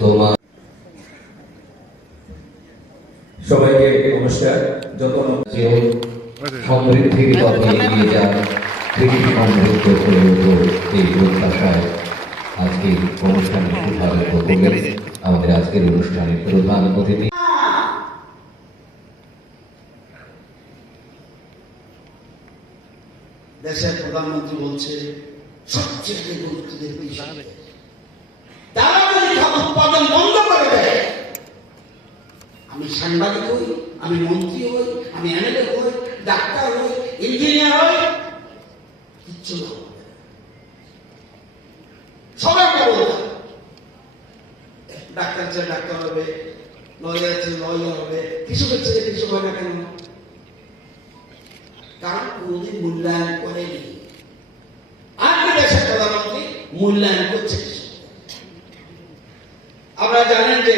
তোমার সবাইকে নমস্কার। যত জীবন সমৃদ্ধির পথে এগিয়ে যান, পৃথিবী সমৃদ্ধ হয়ে উঠো, এই প্রত্যাশায় আজকের অনুষ্ঠানের শুভারম্ভ করলেন আমাদের আজকের অনুষ্ঠানের প্রধান অতিথি। দেশের প্রধানমন্ত্রী বলছে সবচেয়ে গুরুত্ব দেবে বিষয়, তারা যদি খাবার উৎপাদন বন্ধ করে দেয়, আমি সাংবাদিক হই, আমি মন্ত্রী হই, আমি এমএলএ হই, ডাক্তার হই, ইঞ্জিনিয়ার হই, কিচ্ছু না, সবাই বলতাম ডাক্তার চাই ডাক্তার হবে, লয়ার চাই লয়ার হবে, কৃষকের ছেলে কৃষক হয় না কেন? কারণ কোনদিন মূল্যায়ন করেনি। আজকে দেশের প্রধানমন্ত্রী মূল্যায়ন করছে। আপনারা জানেন যে